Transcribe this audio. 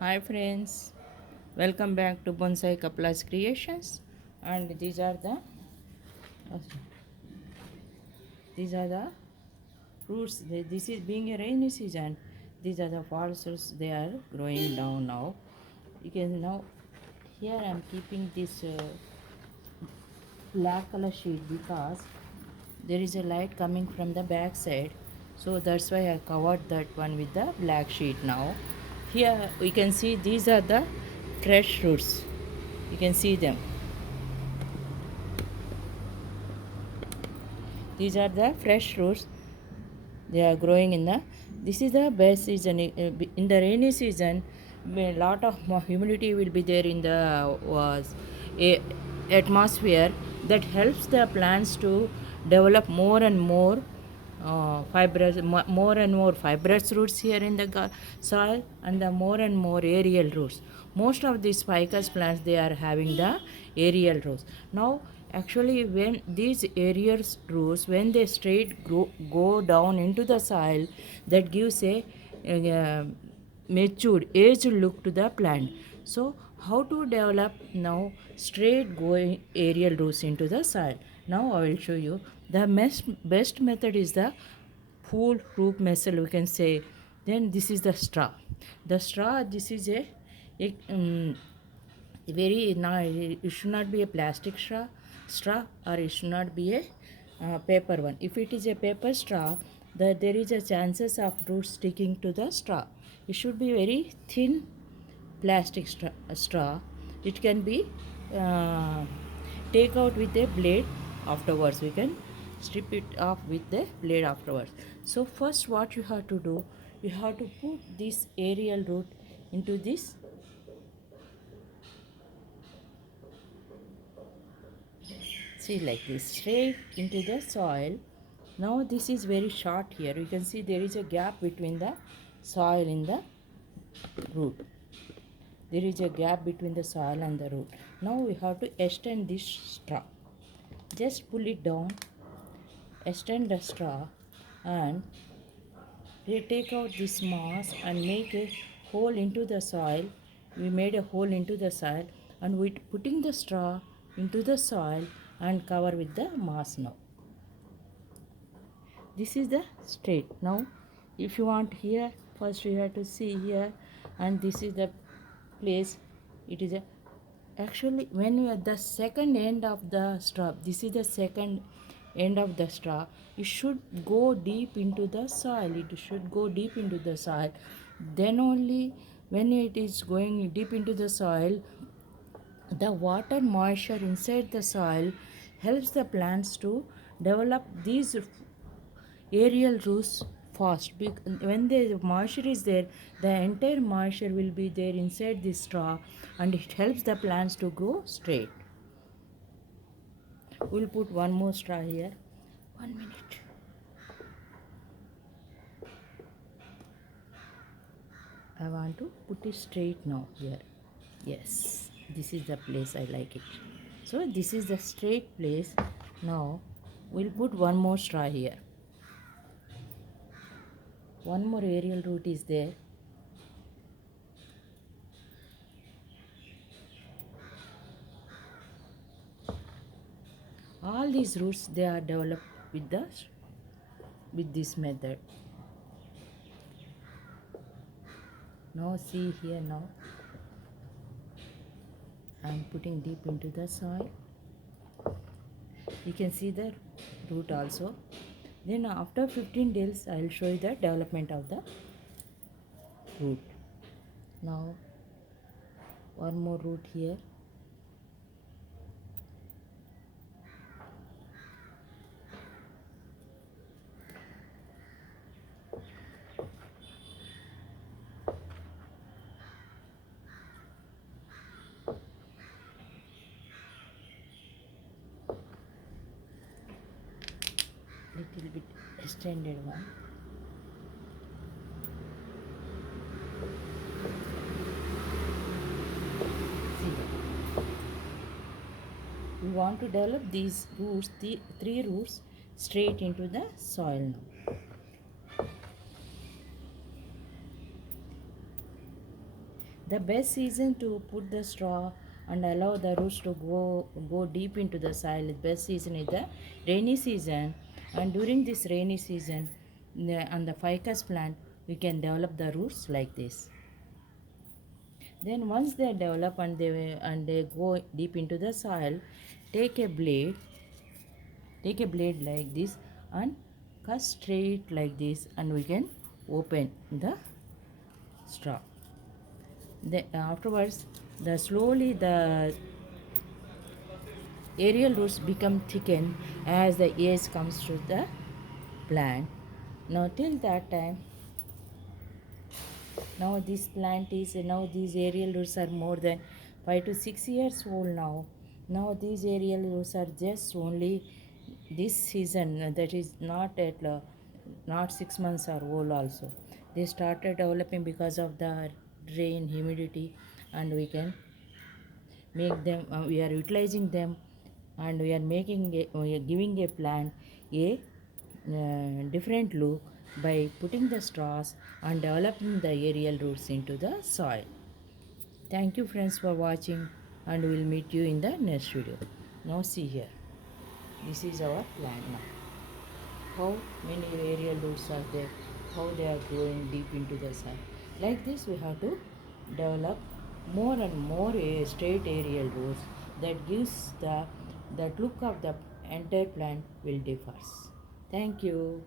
Hi friends, welcome back to Bonsai Kapla's Creations. And these are the fruits. This is being a rainy season. These are the false fruits. They are growing down now. You can now here I am keeping this black color sheet because there is a light coming from the back side, so that's why I covered that one with the black sheet. Now here we can see these are the fresh fruits. You can see them. These are the fresh fruits. They are growing in the. This is the best season. In the rainy season, a lot of humidity will be there in the a- atmosphere that helps the plants to develop more and more more and more fibrous roots here in the soil, and the more and more aerial roots. Most of these ficus plants, they are having the aerial roots. Now actually when these aerial roots, when they go down into the soil, that gives a uh, matured aged look to the plant. So how to develop now straight going aerial roots into the soil? Now I will show you. The best method is the full root method, we can say. Then this is the straw. The straw, this is a very no, it should not be a plastic straw, or it should not be a paper one. If it is a paper straw, there is a chances of roots sticking to the straw. It should be very thin plastic straw. It can be uh, take out with a blade. Afterwards we can strip it off with the blade afterwards. So first what you have to do, you have to put this aerial root into this. See, like this, straight into the soil. Now this is very short here. You can see there is a gap between the soil and the root. There is a gap between the soil and the root. Now we have to extend this straw. Just pull it down, extend the straw, and we take out this moss and make a hole into the soil. We made a hole into the soil, and we putting the straw into the soil and cover with the moss now. This is the straight. Now if you want here, first you have to see here, and this is the place. It is a actually when you are the second end of the straw, this is the second end of the straw. You should go deep into the soil. It should go deep into the soil. Then only when it is going deep into the soil, the water moisture inside the soil helps the plants to develop these aerial roots fast. When the moisture is there, the entire moisture will be there inside the straw, and it helps the plants to grow straight. We'll put one more straw here. 1 minute. I want to put it straight now here. Yes, this is the place I like it. So this is the straight place. Now we'll put one more straw here. One more aerial root is there. All these roots, they are developed with this method. Now see here. Now I am putting deep into the soil. You can see the root also. Then after 15 days I will show you the development of the root. Now one more root here. Little bit extended one. See that. We want to develop these roots, the three roots, straight into the soil now. The best season to put the straw and allow the roots to go deep into the soil. The best season is the rainy season, and during this rainy season, on the ficus plant, we can develop the roots like this. Then once they develop and they go deep into the soil, take a blade, like this and cut straight like this, and we can open the straw. Then afterwards, the aerial roots become thickened as the air comes to the plant. Now till that time, now this plant is now these aerial roots are more than 5 to 6 years old now. Now these aerial roots are just only this season, that is not 6 months are old also. They started developing because of the rain, humidity, and make them we are utilizing them, and we are giving a plant a different look by putting the straws and developing the aerial roots into the soil. Thank you friends for watching, and we'll meet you in the next video. Now see here, this is our plant now. How many aerial roots are there, how they are growing deep into the soil. Like this we have to develop more and more straight aerial roots. That gives the look of the entire plant will differ. Thank you.